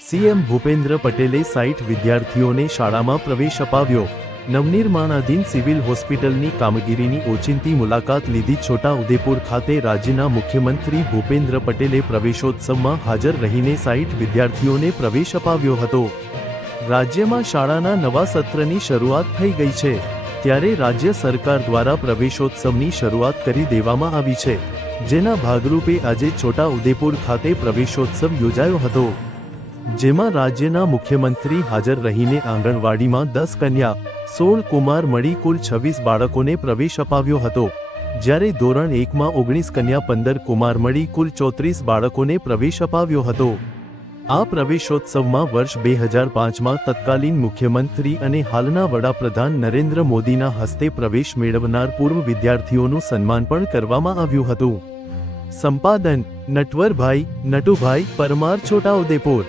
CM Bhupendra પટેલે 60 વિદ્યાર્થીઓને શાળામાં પ્રવેશ અપાવ્યો। નવનિર્માણાધીન સિવિલ હોસ્પિટલની કામગીરીની ઓચિંતી મુલાકાત લીધી। છોટા ઉદેપુર ખાતે રાજ્યના મુખ્યમંત્રી ભૂપેન્દ્ર પટેલે પ્રવેશોત્સવમાં હાજર રહીને 60 વિદ્યાર્થીઓને પ્રવેશ અપાવ્યો હતો। રાજ્યમાં શાળાના નવા સત્રની શરૂઆત થઈ ગઈ છે, ત્યારે રાજ્ય સરકાર દ્વારા પ્રવેશોત્સવની શરૂઆત કરી દેવામાં આવી છે, જેના ભાગરૂપે આજે છોટા ઉદેપુર ખાતે પ્રવેશોત્સવ યોજાયો હતો, જેમાં રાજ્યના મુખ્યમંત્રી હાજર રહીને આંગણવાડીમાં 10 કન્યા 16 કુમાર મળી કુલ 26 બાળકોને પ્રવેશ અપાવ્યો હતો, જ્યારે ધોરણ 1માં 19 કન્યા 15 કુમાર મળી કુલ 34 બાળકોને પ્રવેશ અપાવ્યો હતો। આ પ્રવેશોત્સવમાં વર્ષ 2005માં તત્કાલીન મુખ્યમંત્રી અને હાલના વડાપ્રધાન નરેન્દ્ર મોદીના હસ્તે પ્રવેશ મેળવનાર પૂર્વ વિદ્યાર્થીઓનું સન્માન પણ કરવામાં આવ્યું હતું। સંપાદન નટવરભાઈ નટુભાઈ પરમાર, છોટાઉદેપુર।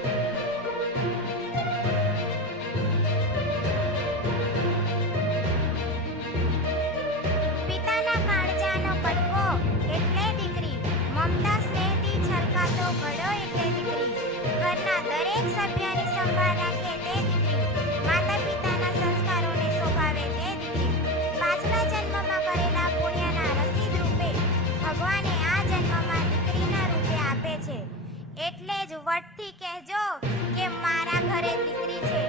પિતાના કાળજાનો કટકો એટલે દીકરી, મમતા સ્નેહથી છલકાતો ઘડો એટલે દીકરી, ઘરના દરેક સભ્યની સંભાળ રાખે તે દીકરી, માતા પિતાના સંસ્કારોને શોભાવે તે દીકરી, પાછલા જન્મમાં કરેલા પુણ્યના રસીદ રૂપે ભગવાને આ જન્મમાં દીકરીના રૂપે આપે છે, એટલે જ વટથી કહેજો કે મારા ઘરે દીકરી છે।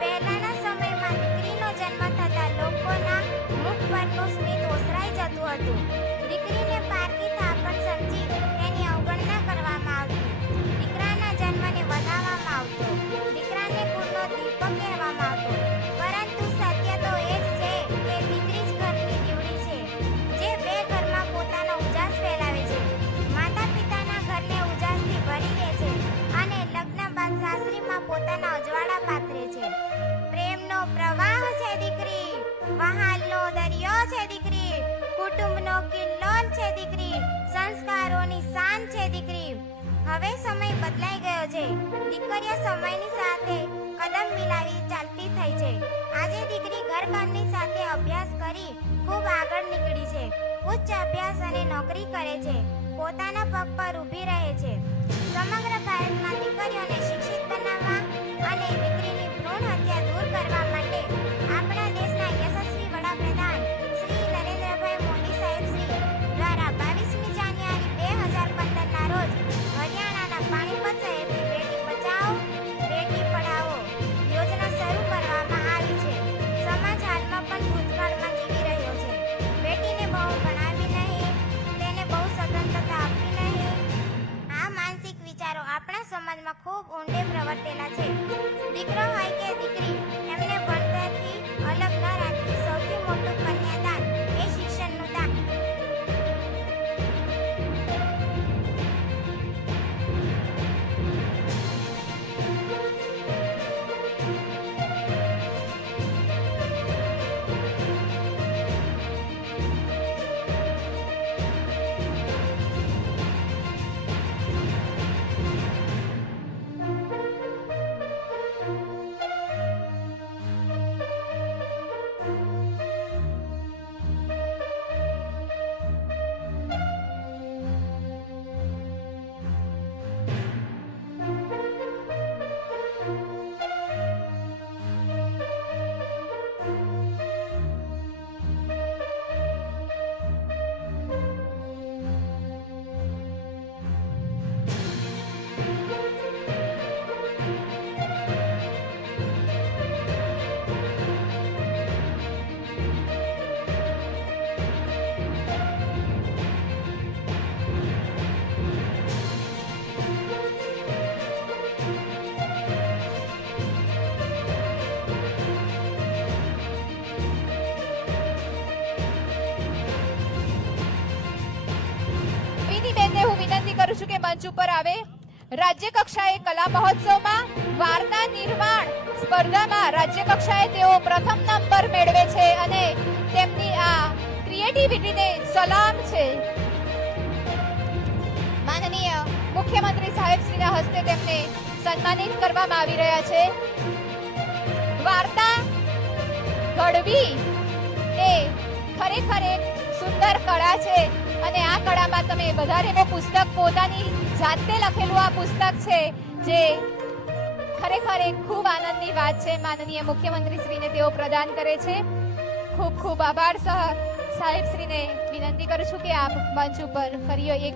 પહેલાના સમયમાં દીકરીનો જન્મ થતા લોકોના મુખ પરનું સ્મિત ઓસરાઈ જતું હતું। દીકરીને પારકી થાપણ સમજી તેની અવગણના કરવામાં આવતી, દીકરાના જન્મને વધાવવામાં આવતો, દીકરાને કુળનો દીપક કહેવામાં આવતો, પરંતુ સત્ય તો એ જ છે કે દીકરી જ ઘરની દીવડી છે, જે બે ઘરમાં પોતાનો ઉજાસ ફેલાવે છે, માતા પિતાના ઘરને ઉજાસથી ભરી દે છે અને લગ્ન બાદ સાસરીમાં પોતાના અજવાળા પાથરે છે। પ્રેમનો પ્રવાહ છે દીકરી, વહાલનો દરિયો છે દીકરી, કુટુંબનો કિલ્લોલ છે દીકરી, સંસ્કારોની શાન છે દીકરી। હવે સમય બદલાઈ ગયો છે, દીકરીઓ સમયની સાથે કદમ મિલાવી ચાલતી થઈ છે। આજે દીકરી ઘરકામની સાથે અભ્યાસ કરી ખૂબ આગળ નીકળી છે, ઉચ્ચ અભ્યાસ અને નોકરી કરે છે, પોતાના પગ પર ઊભી રહે છે। સમગ્ર ભારતમાં દીકરીઓને શિક્ષિત બનાવવા અને દીકરીની ભ્રૂણ હત્યા દૂર કરવા માટે આપણા દેશના યશસ્વી વડાપ્રધાન શ્રી નરેન્દ્રભાઈ મોદી સાહેબ શ્રી દ્વારા 22મી જાન્યુઆરી 2015ના રોજ હરિયાણાના પાણીપત શહેરથી બેટી બચાવો બેટી પઢાઓ યોજના શરૂ કરવામાં આવી છે। સમાજ હાલમાં પણ ભૂતકાળમાં જીવી રહ્યો છે, બેટીને બહુ ભણાવી નહીં, તેને બહુ સ્વતંત્રતા આપવી નહીં, આ માનસિક વિચારો આપણા સમાજમાં ખૂબ ઊંડે પ્રવર્તેલા છે। દીકરો હોય કે દીકરી, એમને ભણતરથી અલગ ન રાખવી, સૌથી મોટું કન્યાદાન એ શિક્ષણનું દાન। હું વિનંતી કરું છું કે મંચ ઉપર આવે। રાજ્ય કક્ષાએ કલા મહોત્સવમાં વાર્તા નિર્માણ સ્પર્ધામાં રાજ્ય કક્ષાએ તેઓ પ્રથમ નંબર મેળવે છે અને તેમની આ ક્રિએટિવિટીને સલામ છે। માનનીય મુખ્યમંત્રી સાહેબશ્રીના હસ્તે તેમને સન્માનિત કરવામાં આવી રહ્યા છે। વાર્તા ઘડવી એ ખરેખર એક સુંદર કળા છે અને આ કળામાં તમે વધારે પુસ્તક પોતાની જાતે લખેલું આ પુસ્તક છે, જે ખરેખર એક ખૂબ આનંદની વાત છે. માનનીય મુખ્યમંત્રીશ્રીને તેઓ પ્રદાન કરે છે. ખૂબ ખૂબ આભાર સાહેબશ્રીને વિનંતી કરું છું કે આપ મંચ ઉપર ફરી એક